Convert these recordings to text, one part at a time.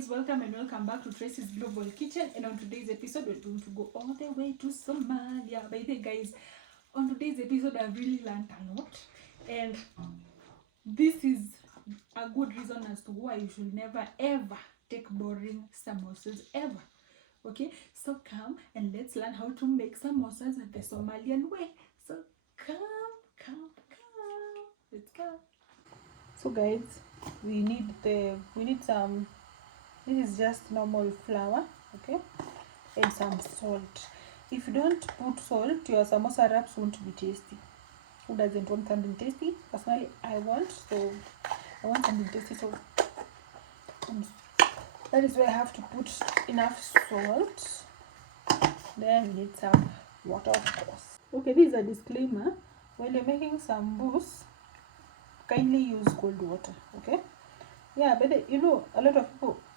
guys, welcome back to Tracy's Global Kitchen. And on today's episode, we're going to go all the way to Somalia. By the way, guys, on today's episode, I've really learned a lot. And this is a good reason as to why you should never ever take boring samosas ever. Okay, so come and let's learn how to make samosas the Somalian way. So come. Let's go. So guys, we need some. This is just normal flour, okay, and some salt. If you don't put salt, your samosa wraps won't be tasty. Who doesn't want something tasty? Personally, I want something tasty, so that is why I have to put enough salt. Then we need some water, of course. Okay, this is a disclaimer. When you're making sambusa, kindly use cold water, okay? Yeah, but a lot of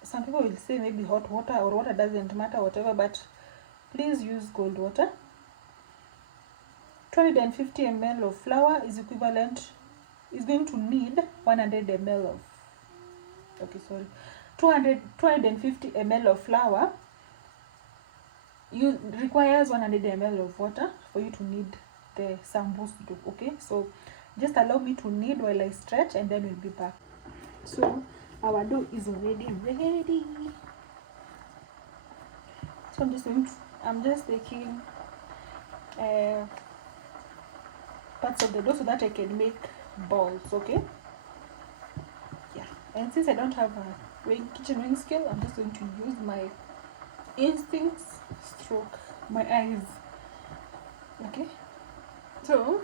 some people will say maybe hot water or water doesn't matter, whatever, but please use cold water. 250 ml of flour is going to need 100 ml of 250 ml of flour requires 100 ml of water for you to knead the sambusa dough. Okay, so just allow me to knead while I stretch, and then we'll be back. So our dough is already ready. So I'm just taking parts of the dough so that I can make balls. Okay, yeah. And since I don't have a kitchen weighing scale, I'm just going to use my instincts stroke my eyes. Okay, so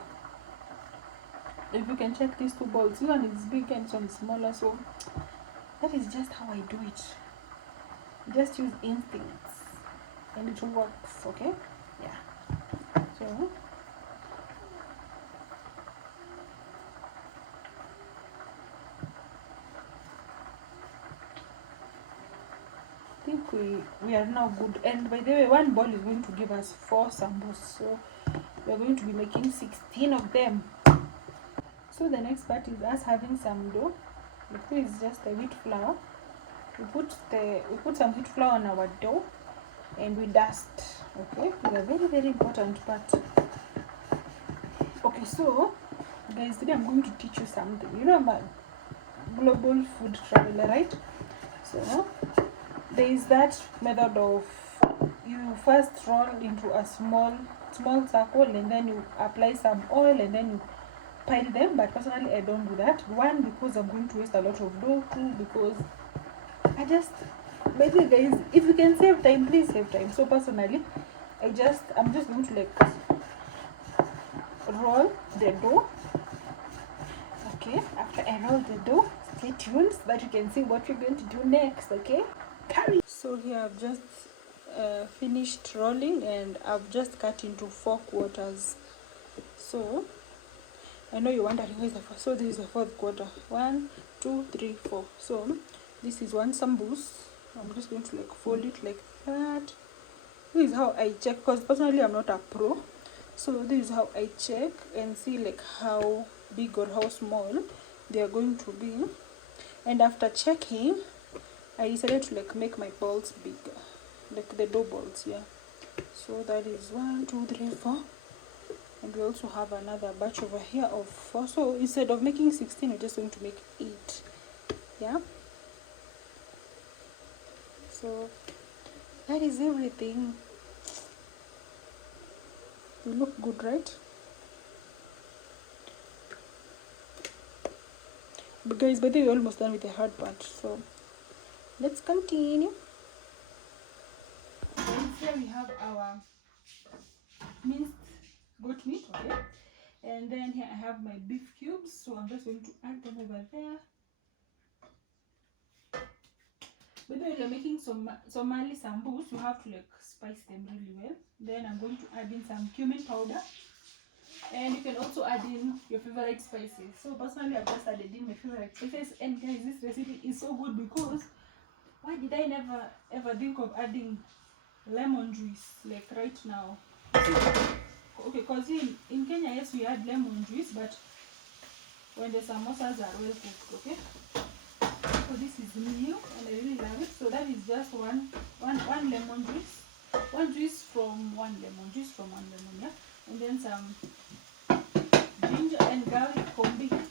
if you can check these two balls, this one is big and this one is smaller, so that is just how I do it. Just use instincts and it works. Okay, yeah. So I think we are now good. And by the way, one ball is going to give us 4 sambusa, so we are going to be making 16 of them. So the next part is us having some dough. This is just a wheat flour. We put some wheat flour on our dough and we dust. Okay, it's a very, very important part. Okay, so guys, today I'm going to teach you something. You know, I'm a global food traveler, right? So there is that method of you first roll into a small circle and then you apply some oil and then you pile them. But personally, I don't do that. One, because I'm going to waste a lot of dough. Two, because by the way, guys, if you can save time, please save time. So personally, I'm just going to roll the dough. Okay, after I roll the dough, stay tuned so that you can see what we're going to do next. Okay, carry. So here I've just finished rolling and I've just cut into 4 quarters. So I know you're wondering where is the fourth. So this is the 4th quarter. 1, 2, 3, 4. So this is one sambusa. I'm just going to fold it like that. This is how I check, because personally I'm not a pro. So this is how I check and see how big or how small they are going to be. And after checking, I decided to make my balls bigger, like the dough balls. Yeah. So that is 1, 2, 3, 4. And we also have another batch over here of 4. So instead of making 16, we're just going to make 8. Yeah. So that is everything. They look good, right? But guys, by the way, we're almost done with the hard part. So let's continue. And here we have our minced goat meat, okay, and then here I have my beef cubes, so I'm just going to add them over there. But when you're making Somali sambusa, you have to spice them really well. Then I'm going to add in some cumin powder, and you can also add in your favorite spices. So personally, I've just added in my favorite spices. And guys, this recipe is so good because why did I never ever think of adding lemon juice right now? Okay, because in Kenya, yes, we add lemon juice, but when the samosas are well cooked, okay? So this is new and I really love it. So that lemon juice, one juice from one lemon, yeah, and then some ginger and garlic combined.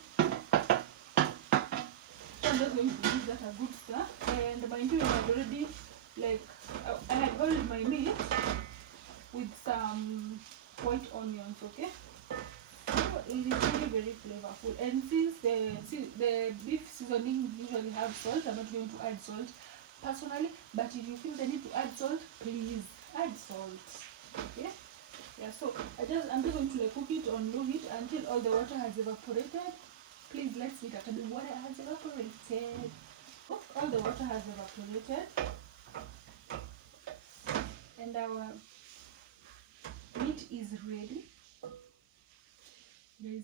So I'm just going to give that a good stir. And my ingredients have already, like, I had boiled my meat with some white onions, okay? So it is really very flavorful. And since the beef seasoning usually have salt, I'm not going to add salt personally, but if you feel the need to add salt, please add salt, okay? Yeah, so I'm just going to like cook it on low heat until all the water has evaporated. Please let's see that the water has evaporated. Oh, all the water has evaporated, and our meat is ready. Guys,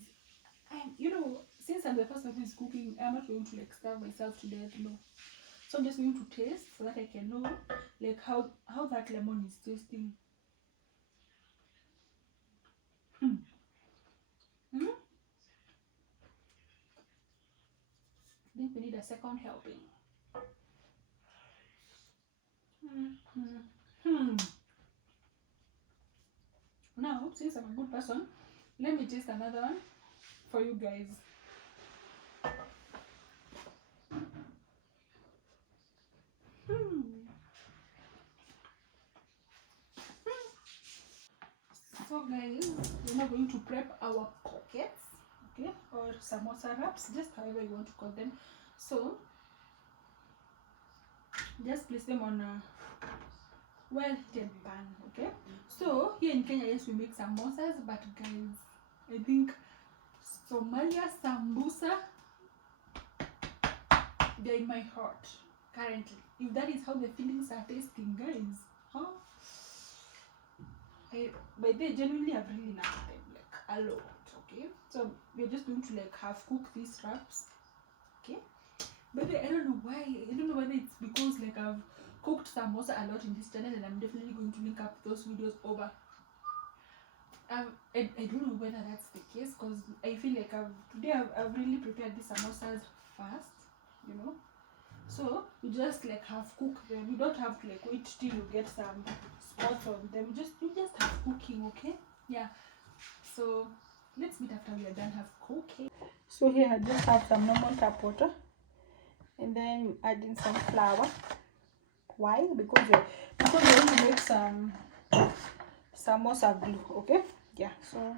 you know, since I'm the person who is cooking, I'm not going to like starve myself to death, no. So I'm just going to taste so that I can know like how that lemon is tasting. Hmm. Hmm? I think we need a second helping. Hmm. Now, since I'm a good person, let me taste another one for you guys. Hmm. So guys, we're now going to prep our pockets, okay, or samosa wraps, just however you want to call them. So just place them on a well-heated pan, okay? So here in Kenya, yes, we make samosas, but guys, I think Somalia Sambusa, they're in my heart currently. If that is how the feelings are tasting, guys, huh? But they genuinely have really loved them, like a lot, okay? So we're just going to like half cook these wraps, okay? But I don't know why. I don't know whether it's because like I've cooked samosa a lot in this channel, and I'm definitely going to link up those videos over. I don't know whether that's the case, because I feel like I've really prepared the samosas fast, you know. So you just like half cook them. You don't have to like wait till you get some spots on them. You just half cooking, okay? Yeah. So let's meet after we are done half cooking. So here I just have some normal tap water, and then you add in some flour. Why? Because we're going to make some samosa glue, okay? Yeah. So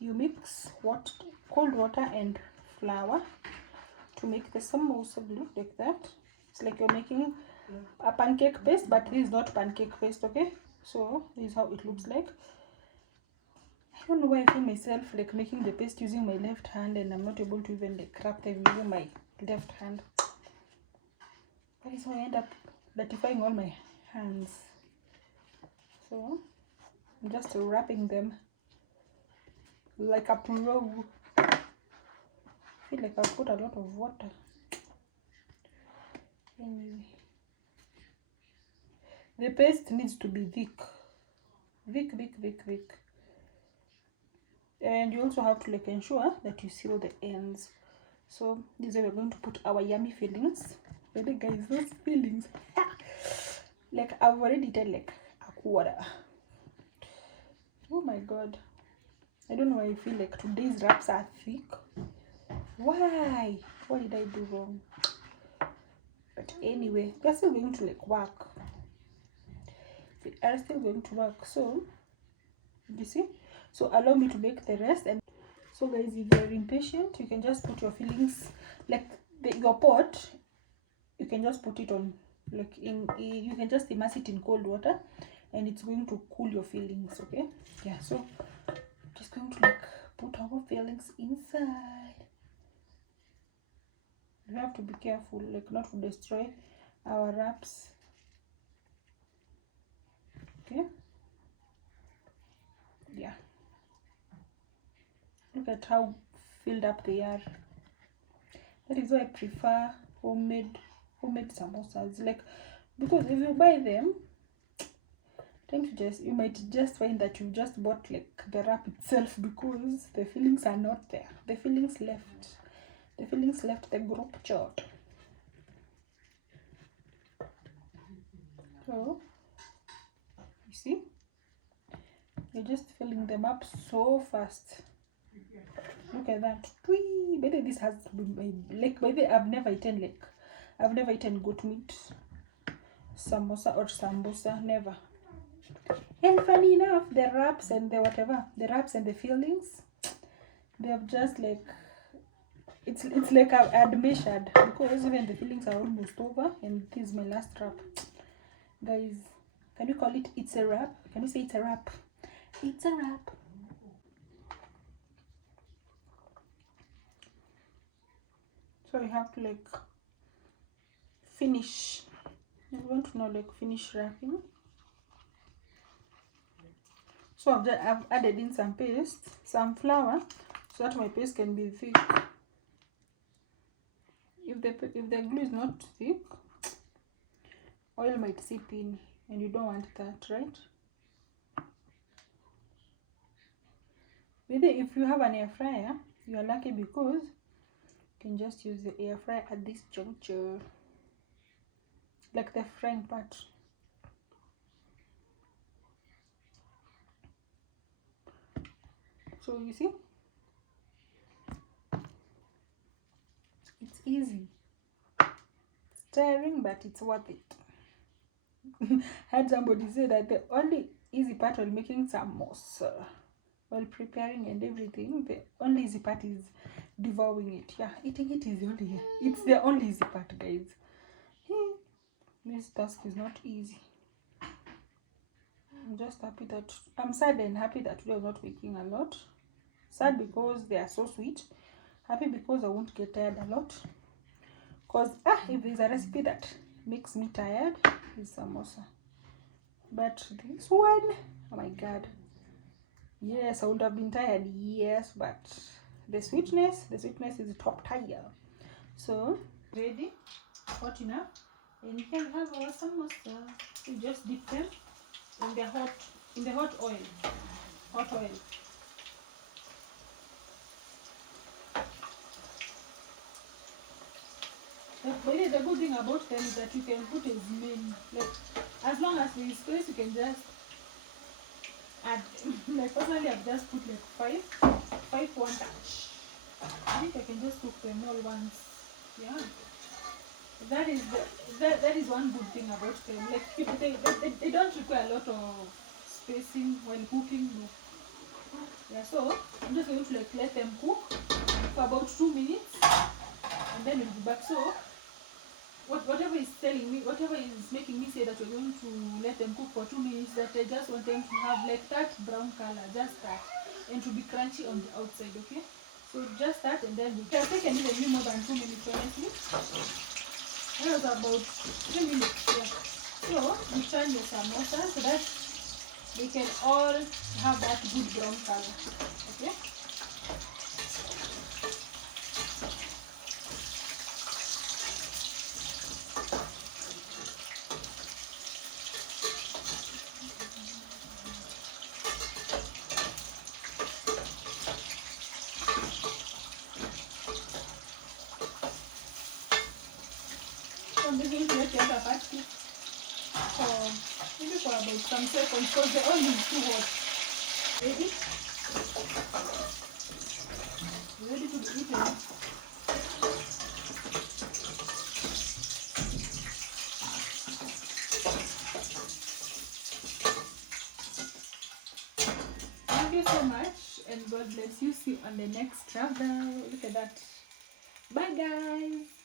you mix cold water and flour to make the samosa glue like that. It's like you're making a pancake paste, but this is not pancake paste, okay? So this is how it looks like. I don't know why I feel myself like making the paste using my left hand, and I'm not able to even like wrap them using my left hand. That is how I end up dirtifying all my hands. So I'm just wrapping them like a pro. I feel like I've put a lot of water. Anyway, the paste needs to be thick. Thick. And you also have to like ensure that you seal the ends. So this is where we're going to put our yummy fillings. Baby guys, those fillings, like I've already eaten like a quarter. Oh my god, I don't know why I feel like today's wraps are thick. Why did I do wrong? But anyway, we're still going to like work. We are still going to work. So you see, so allow me to make the rest. And so guys, if you're impatient, you can just put your fillings like your pot. You can just put it on like you can just immerse it in cold water, and it's going to cool your fillings, okay? Yeah. So just going to like put our fillings inside. You have to be careful like not to destroy our wraps, okay? Yeah, look at how filled up they are. That is why I prefer homemade samosas, like, because if you buy them, you might just find that you just bought like the wrap itself, because the fillings are not there. The fillings left the group chat. So So you see, you're just filling them up so fast. Look at that. Whee! By the way, this has been my like. By the way, I've never eaten goat meat samosa or sambusa. Never. And funny enough, the wraps and the whatever, the wraps and the fillings, they have just like it's like I'd measured, because even the fillings are almost over, and this is my last wrap. Guys, can you call it it's a wrap? Can you say it's a wrap? It's a wrap. So you have to like finish. You want to now like finish wrapping. So I've added in some paste, some flour, so that my paste can be thick. If the glue is not thick, oil might seep in, and you don't want that, right? Maybe if you have an air fryer, you are lucky, because you can just use the air fryer at this juncture, like the frying part. So you see, it's easy. It's tiring, but it's worth it. I had somebody say that the only easy part while making samosa, while preparing and everything, the only easy part is devouring it. Yeah, eating it is the only easy part, guys. This task is not easy. I'm just happy that I'm sad and happy that we are not making a lot. Sad because they are so sweet. Happy because I won't get tired a lot. Because if there's a recipe that makes me tired, it's samosa. But this one, oh my god. Yes, I would have been tired, yes, but the sweetness is top tier. So ready, hot enough, and you can have our samosa. You just dip them in the hot oil. But the good thing about them is that you can put as many, like as long as there is space, you can just add. Like personally, I've just put like five one touch. I think I can just cook them all once. Yeah, that is one good thing about them. Like people, they don't require a lot of spacing while cooking. No. Yeah, so I'm just going to like let them cook for about 2 minutes, and then we'll be back. So whatever is telling me, whatever is making me say that we're going to let them cook for 2 minutes, that I just want them to have like that brown color, just that, and to be crunchy on the outside. Okay, so just that, and then we can take even be more than 2 minutes, honestly. That was about 3 minutes. Yeah. So you turn your samosa so that they can all have that good brown color. Okay. So I'm just going to let the other part cook for maybe for about some seconds, because the oil is too hot. Ready? Ready to be eaten. Thank you so much, and God bless you. See you on the next travel. Look at that. Bye guys.